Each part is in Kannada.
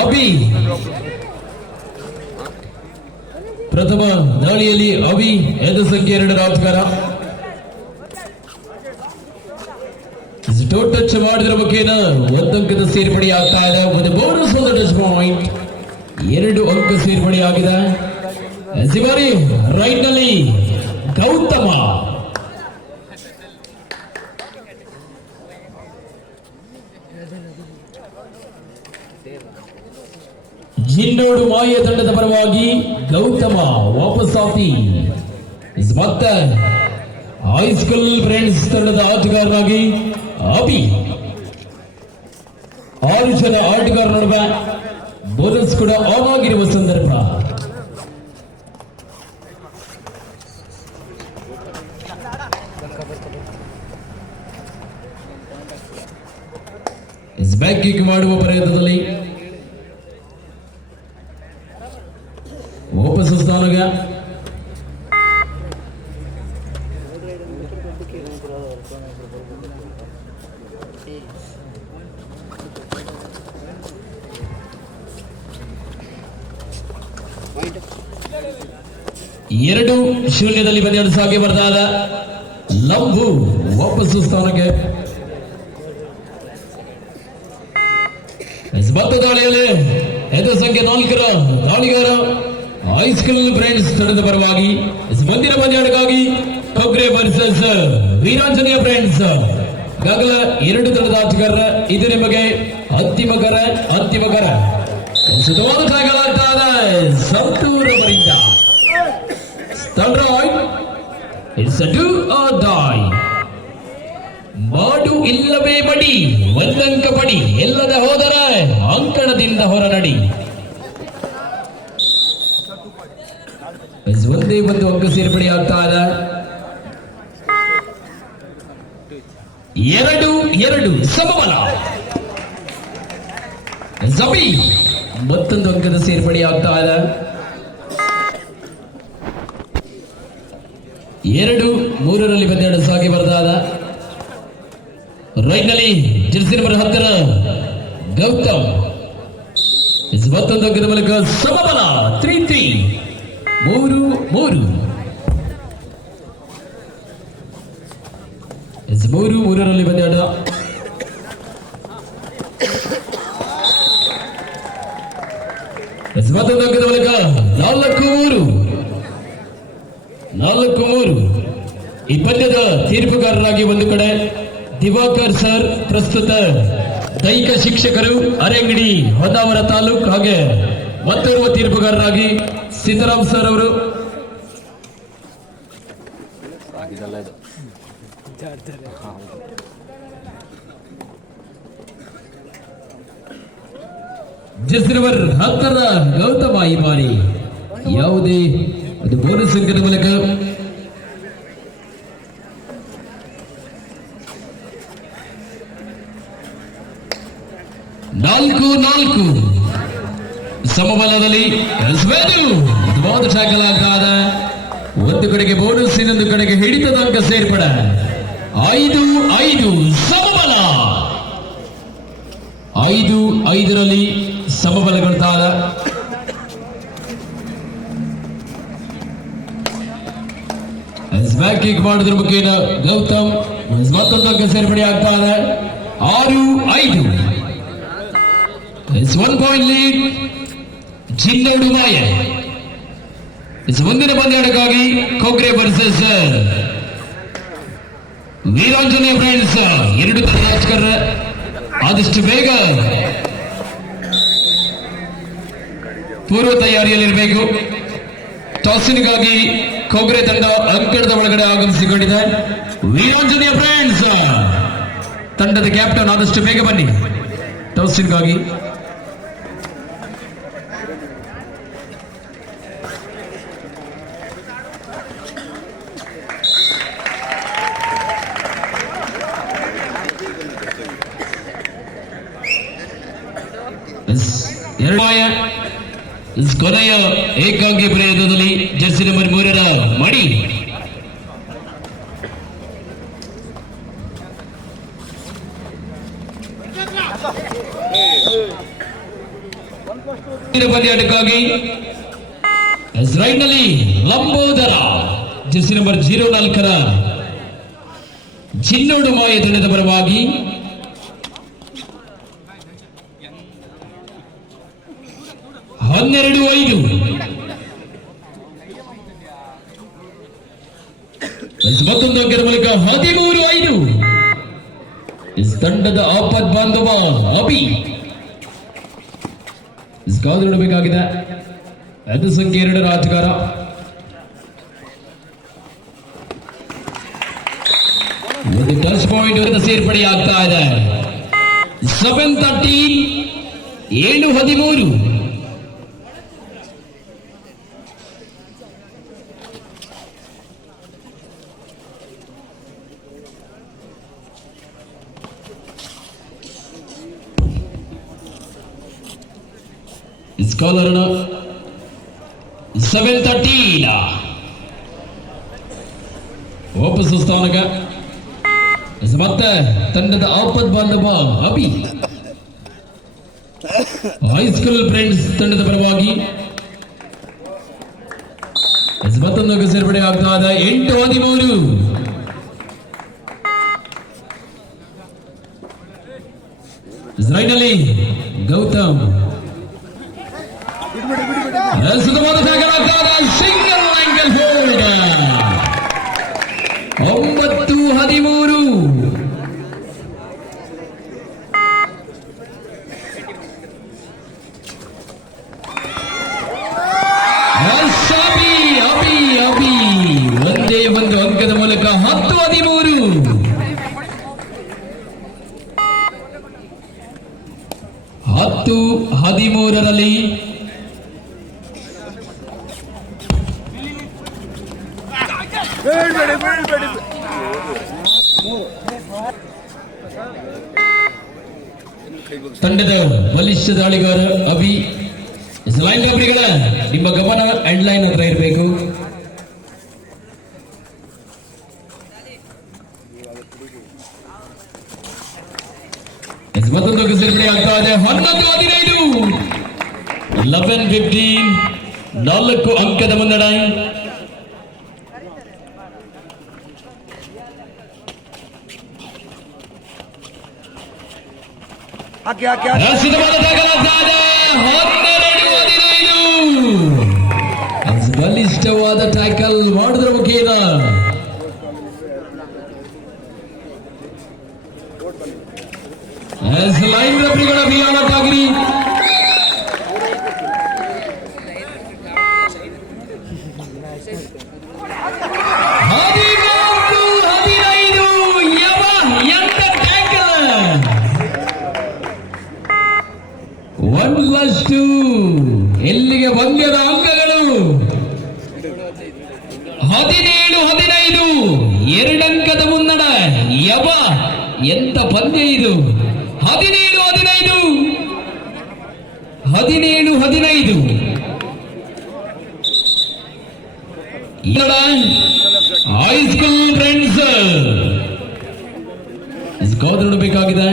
ಅಭಿ. ಪ್ರಥಮ ದಾಳಿಯಲ್ಲಿ ಅಭಿ ಎದು ಸಂಖ್ಯೆ ಎರಡರ ಆಟಗಾರ ಟೋಟ್ ಟಚ್ ಮಾಡಿದ್ರ ಮುಖೇನ ಒಂದಂಕದ ಸೇರ್ಪಡೆ ಆಗ್ತಾ ಇದೆ. ಒಂದು ಬೋನಸ್ ಒಂದು ಟಚ್ ಪಾಯಿಂಟ್ ಎರಡು ಅಂಕ ಸೇರ್ಪಡೆ ಆಗಿದೆ. ರೈಟ್ನಲ್ಲಿ ಗೌತಮ. ಜಿನ್ನೋಡು ಮಾಯ ತಂಡದ ಪರವಾಗಿ ಗೌತಮ ವಾಪಸ್ಸಾತಿ ಮತ್ತೆ ಹೈಸ್ಕೂಲ್ ಫ್ರೆಂಡ್ಸ್ ತಂಡದ ಆಟಗಾರರಾಗಿ ಅಭಿ ಆರು ಜನ ಆಟಗಾರ ನಡುವೆ ಬೋನಸ್ ಕೂಡ ಆನ್ ಆಗಿರುವ ಸಂದರ್ಭ. ಬ್ಯಾಕ್ ಕಿಕ್ ಮಾಡುವ ಪ್ರಯತ್ನದಲ್ಲಿ ವಾಪಸ್ ಸ್ಥಾನಗ ಎರಡು ಶೂನ್ಯದಲ್ಲಿ ಪಂದ್ಯ ಸಾಗಿ ಬರ್ತಾದ ಲಂಬು ವಾಪಸ್ಸು ಸ್ಥಾನಕ್ಕೆ. ಮತ್ತೆ ದಾಳಿಯಲ್ಲಿ ಎದು ಸಂಖ್ಯೆ ನಾಲ್ಕರ ದಾಳಿಗಾರ ಹೈಸ್ಕೂಲ್ ಫ್ರೆಂಡ್ಸ್ ತಂಡದ ಪರವಾಗಿ ಮುಂದಿನ ಪಂದ್ಯಾಟಕ್ಕಾಗಿ ಕೊಗ್ರೆ ವರ್ಸಸ್ ವೀರಾಂಜನೇಯ ಫ್ರೆಂಡ್ಸ್ ಈಗಾಗಲ ಎರಡು ತಂಡದ ಆಟಗಾರರ, ಇದು ನಿಮಗೆ ಅಂತಿಮಕರ ಅಂತಿಮಕರ ಸುಧವಾದ ಟ್ರ್ಯಾಗಲ್ ಆಗ್ತಾ ಇದೆ ಸಂತೂರವರಿಂದ. It's a do or die ಮಾಡು ಇಲ್ಲವೇ ಮಡಿ, ಒಂದಂಕ ಪಡಿ, ಎಲ್ಲದ ಹೋದರ ಅಂಕಣದಿಂದ ಹೊರ ನಡಿ ಬಸ್ ಒಂದೇ ಒಂದು ಅಂಕ ಸೇರ್ಪಡೆ ಆಗ್ತಾ ಇದೆ ಎರಡು ಎರಡು, ಸಮಬಲ. ಜಬಿ ಮತ್ತೊಂದು ಅಂಕದ ಸೇರ್ಪಡೆ ಆಗ್ತಾ ಇದೆ. ಎರಡು, ಮೂರರಲ್ಲಿ ಬಂದೆರಡು ಸಾಗಿ ಬರ್ತಾ ರೈಟ್ನಲ್ಲಿ ಜರ್ಸಿ ನಂಬರ್ ಹತ್ತರ ಗೌತಮ್. ಮತ್ತೊಂದು ಅಂಕದ ಮೂಲಕ ಸಮಬಲ. Three three. ಮೂರು ಮೂರು. ಇಸ್ ಊರಲ್ಲಿ ಬಂದಾಡ ಮತ್ತೊಂದು ಅಂಕದ ಮೂಲಕ ನಾಲ್ಕು ಮೂರು ನಾಲ್ಕು ಮೂರು ಈ ಪಂದ್ಯದ ತೀರ್ಪುಗಾರರಾಗಿ ಒಂದು ಕಡೆ ದಿವಾಕರ್ ಸರ್ ಪ್ರಸ್ತುತ ದೈಹಿಕ ಶಿಕ್ಷಕರು ಅರೆಂಗಡಿ ಹೊನ್ನಾವರ ತಾಲೂಕ್ ಹಾಗೆ ಮತ್ತೋರ್ವ ತೀರ್ಪುಗಾರರಾಗಿ ಸೀತಾರಾಮ್ ಸರ್ ಅವರು ಜಸ್ರವರ್ ಹತ್ತರ ಗೌತಮ ಈ ಬಾರಿ ಯಾವುದೇ ಅದು ಬೋನಸ್ ಅಂಕದ ಮೂಲಕ. ನಾಲ್ಕು ನಾಲ್ಕು. ಸಮಬಲದಲ್ಲಿ ಒಂದು ಕಡೆಗೆ ಬೋನಸ್, ಇನ್ನೊಂದು ಕಡೆಗೆ ಹಿಡಿತದ ಅಂಕ ಸೇರ್ಪಡ. ಐದು ಐದು, ಸಮಬಲ. ಐದು, ಐದರಲ್ಲಿ ಸಮಬಲಗೊಳ್ತಾದ ಬ್ಯಾಕ್ ಕಿಕ್ ಮಾಡಿದ್ರ ಮುಖೇನ ಗೌತಮ್ ಮತ್ತೊಂದಕ್ಕೆ ಸೇರ್ಪಡೆ ಆಗ್ತಾ ಇದೆ ಆರು, ಐದು. ಒನ್ ಪಾಯಿಂಟ್ ಲೀಡ್ ಚಿನ್ನೋಡು ಮಾಯ ಮುಂದಿನ ಪಂದ್ಯಾಟಕ್ಕಾಗಿ ಕೊಗ್ರೆ ವರ್ಸಸ್ ವೀರಾಂಜನೇಯ ಫ್ರೆಂಡ್ಸ್ ಎರಡು ಕರ್ನಾಟಕರ ಆದಷ್ಟು ಬೇಗ ಪೂರ್ವ ತಯಾರಿಯಲ್ಲಿರಬೇಕು. ಟಾಸಿನ್ಗಾಗಿ ಕೊಗ್ರೆ ತಂಡ ಅಂಕಣದ ಒಳಗಡೆ ಆಗಮಿಸಿಕೊಂಡಿದೆ. ವೀರಾಂಜನೇಯ ಫ್ರೆಂಡ್ಸ್ ತಂಡದ ಕ್ಯಾಪ್ಟನ್ ಆದಷ್ಟು ಬೇಗ ಬನ್ನಿ. ಟಾಸಿನ್ಗಾಗಿ ಎರಡಾಯ ಕೊನೆಯ ಏಕಾಂಗಿ ಪ್ರಯತ್ನದಲ್ಲಿ ಜರ್ಸಿ ನಂಬರ್ ಮೂರರ ಮಡಿ. ಪಂದ್ಯಾಟಕ್ಕಾಗಿ ನಲ್ಲಿ ಲಂಬೋದರ, ಜರ್ಸಿ ನಂಬರ್ ಜೀರೋ ನಾಲ್ಕರ ಚಿನ್ನೋಡು ಮಾಯ ತಂಡದ ಪರವಾಗಿ ಹನ್ನೆರಡು ಐದು. ಮತ್ತೊಂದು ಅಂಕದ ಮೂಲಕ ಹದಿಮೂರು ಐದು. ತಂಡದ ಆಪತ್ ಬಾಂಧವ ಅಭಿ. ಕಾದು ನೋಡಬೇಕಾಗಿದೆ. ಅದು ಸಂಖ್ಯೆ ಎರಡರ ಆಟಗಾರ ಒಂದು ಟಚ್ ಪಾಯಿಂಟ್ ಸೇರ್ಪಡೆ ಆಗ್ತಾ ಇದೆ. ಸೆವೆನ್ ತರ್ಟಿ ಏಳು ಹದಿಮೂರು. ಸ್ಕಾಲರ್ನ ಸೆವೆನ್ ತರ್ಟೀನ್ ವಾಪಸ್ ಸ್ಥಾನಕ. ಮತ್ತೆ ತಂಡದ ಆಪತ್ ಬಾಂಧವ ಅಭಿ. ಹೈಸ್ಕೂಲ್ ಫ್ರೆಂಡ್ಸ್ ತಂಡದ ಪರವಾಗಿ. ಮತ್ತೊಂದಕ್ಕೆ ಸೇರ್ಪಡೆ ಆಗ್ತಾ ಇದೆ. ಎಂಟು ಹದಿಮೂರು. ಗೌತಮ್. ಸಿಂಗಲ್ ಆಂಗಲ್ ಹೋಲ್ಡ್ ಒಂಬತ್ತು ಹದಿಮೂರು. ಒಂದೇ ಒಂದು ಅಂಕದ ಮೂಲಕ ಹತ್ತು ಹದಿಮೂರು. ಹತ್ತು ಹದಿಮೂರರಲ್ಲಿ ತಂಡದ ಬಲಿಷ್ಠ ದಾಳಿಗಾರ ಅಭಿ ಲೈನ್ ರೆಫರಿಗಳ ನಿಮ್ಮ ಗಮನ ಎಂಡ್ ಲೈನ್ ಹತ್ರ ಇರಬೇಕು. ಮತ್ತೊಂದು ಸೇರ್ಪಡೆ ಆಗ್ತಾ ಇದೆ. ಹನ್ನೊಂದು ಹದಿನೈದು. ಲೆವೆನ್ ಫಿಫ್ಟೀನ್ ನಾಲ್ಕು ಅಂಕದ ಮುನ್ನಡ. ಬಲಿಷ್ಠವಾದ ಟ್ಯಾಕಲ್ ಮಾಡಿದ್ರ ಮುಖೇನ ಎಸ್ ಲೈನ್ ರೆಫರಿಗಳ ಅಭಿಯಾನಕ್ಕಾಗಿ ಒಂದಷ್ಟು ಎಲ್ಲಿಗೆ ಪಂದ್ಯದ ಅಂಕಗಳು? ಹದಿನೇಳು, ಹದಿನೈದು ಎರಡಂಕದ ಮುನ್ನಡ, ಯವ, ಎಂತ ಪಂದ್ಯ ಇದು? ಹದಿನೇಳು, ಹದಿನೈದು ಹದಿನೇಳು, ಹದಿನೈದು. ಹೈಸ್ಕೂಲ್ ಫ್ರೆಂಡ್ಸ್ ಗೌದ್ ನೋಡಬೇಕಾಗಿದೆ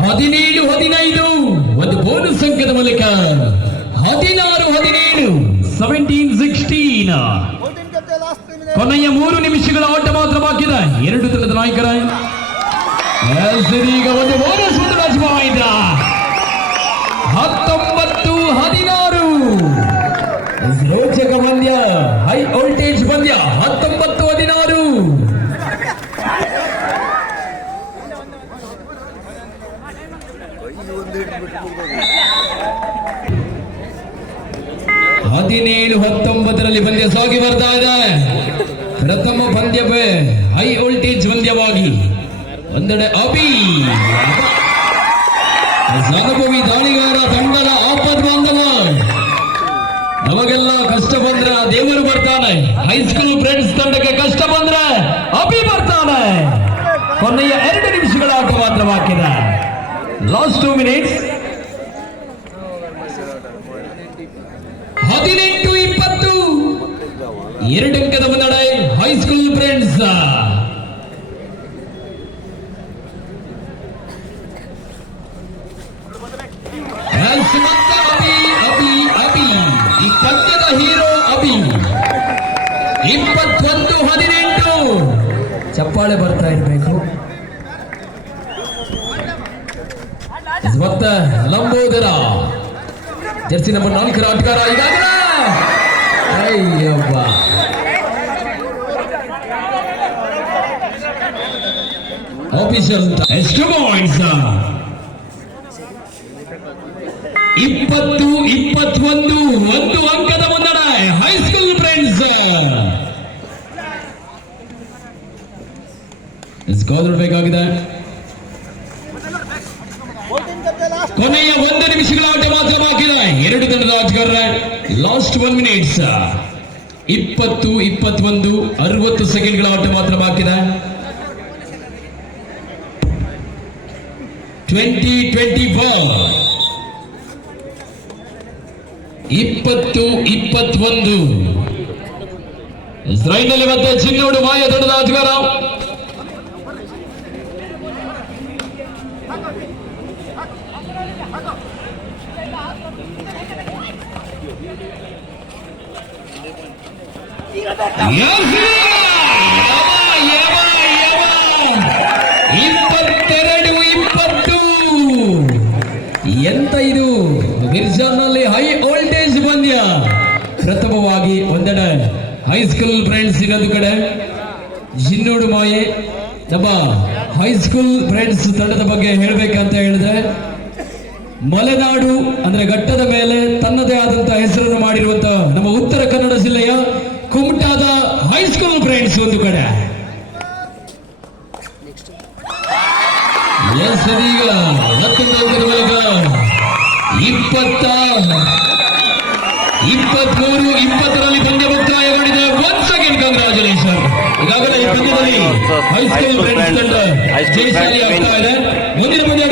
ಹದಿನೇಳು ಹದಿನೈದು ಒಂದು ಬೋನಸ್ ಅಂಕದ ಮೂಲಕ ಹದಿನಾರು ಹದಿನೇಳು. ಸೆವೆಂಟೀನ್ ಸಿಕ್ಸ್ಟೀನ್ ಕೊನೆಯ ಮೂರು ನಿಮಿಷಗಳ ಆಟ ಮಾತ್ರ ಬಾಕಿದೆ ಎರಡು ತಂಡದ ನಾಯಕರ. ಇದೀಗ ಒಂದು ಬೋನಸ್ ರಾಜಮಾಯಿದ ಹತ್ತೊಂಬತ್ತು ಹದಿನಾರು. ರೋಚಕ ಪಂದ್ಯ ಹೈ ವೋಲ್ಟೇಜ್ ಪಂದ್ಯ. ಹತ್ತೊಂಬತ್ತು ಹದಿನಾರು. ಒಂದೆಡೆ ಅಭಿ. ಅನುಭವಿ ದಾಳಿಗಾರ ತಂಡದ ಆಪದ್ ಬಾಂಧವ ನಮಗೆಲ್ಲ ಕಷ್ಟ ಬಂದ್ರೆ ದೇವರು ಬರ್ತಾನೆ. ಹೈಸ್ಕೂಲ್ ಫ್ರೆಂಡ್ಸ್ ತಂಡಕ್ಕೆ ಕಷ್ಟ ಬಂದ್ರೆ ಅಭಿ ಬರ್ತಾನೆ. ಕೊನೆಯ ಎರಡು ನಿಮಿಷಗಳ ಆಟ ಮಾತ್ರ ಬಾಕಿದೆ ಲಾಸ್ಟ್ ಟೂ ಮಿನಿಟ್ಸ್ ಹದಿನೆಂಟು ಇಪ್ಪತ್ತು. ಎರಡು ಚಪ್ಪಾಳೆ ಬರ್ತಾ ಇರಬೇಕು. ಮತ್ತೆ ಲಂಬೋದರ ಜರ್ಸಿ ನಂಬರ್ ನಾಲ್ಕರ ಆಟಗಾರ ಅಯ್ಯಪ್ಪ. ಆಫೀಸರ್ ಎಷ್ಟು ಪಾಯಿಂಟ್ಸ್ ಬೇಕಾಗಿದೆ. ಹೋಲ್ಡಿಂಗ್ ಕತೆ ಲಾಸ್ಟ್ ಕೊನೆಯ ಒಂದು ನಿಮಿಷಗಳ ಆಟ ಮಾತ್ರ ಬಾಕಿ ಇದೆ. ಎರಡು ತಂಡದ ಆಟಗಾರರ ಲಾಸ್ಟ್ ಒನ್ ಮಿನಿಟ್ಸ್ ಇಪ್ಪತ್ತು, ಇಪ್ಪತ್ತೊಂದು, ಅರವತ್ತು ಸೆಕೆಂಡ್ಗಳ ಆಟ ಮಾತ್ರ ಬಾಕಿ ಇದೆ. ಟ್ವೆಂಟಿ ಟ್ವೆಂಟಿ ಫೋರ್ ಇಪ್ಪತ್ತು, ಇಪ್ಪತ್ತೊಂದು. ರೈನಲ್ಲಿ ಮತ್ತೆ ಚಿನ್ನೋಡು ಮಾಯ ತಂಡದ ಆಟಗಾರ ಇಪ್ಪತ್ತೆರಡು ಇಪ್ಪತ್ತು ಎಂತ ಇದು ನಿರ್ಜಾನಲ್ಲಿ ಹೈ ವೋಲ್ಟೇಜ್ ಪಂದ್ಯ. ಪ್ರಥಮವಾಗಿ ಒಂದೆಡೆ ಹೈಸ್ಕೂಲ್ ಫ್ರೆಂಡ್ಸ್ ಇನ್ನೊಂದು ಕಡೆ. ಜಿನ್ನೋಡು ಮಾಯೆ. ನಮ್ಮ ಹೈಸ್ಕೂಲ್ ಫ್ರೆಂಡ್ಸ್ ತಂಡದ ಬಗ್ಗೆ ಹೇಳ್ಬೇಕಂತ ಹೇಳಿದ್ರೆ, ಮಲೆನಾಡು ಅಂದ್ರೆ ಘಟ್ಟದ ಮೇಲೆ ತನ್ನದೇ ಆದಂತಹ ಹೆಸರನ್ನು ಮಾಡಿರುವಂತಹ ನಮ್ಮ ಉತ್ತರ ಕನ್ನಡ ಜಿಲ್ಲೆಯ ಒಂದು ಕಡೆ. ಎಸ್ ಇದೀಗ ಮತ್ತೊಂದು ಅಂಕದ ಮೂಲಕ ಇಪ್ಪತ್ತ ಇಪ್ಪತ್ಮೂರು ಇಪ್ಪತ್ತರಲ್ಲಿ ಪಂದ್ಯ ಮುಕ್ತಾಯಗೊಂಡಿದೆ ಒನ್ ಸೆಕೆಂಡ್ ಕಂಗ್ರಾಚುಲೇಷನ್ ಈಗಾಗಲೇ ಈ ಪಂದ್ಯದಲ್ಲಿ ಹೈಸ್ಕೂಲ್ ಜಯಶಾಲಿ ಆಗ್ತಾ ಇದೆ. ಮುಂದಿನ ಪಂದ್ಯ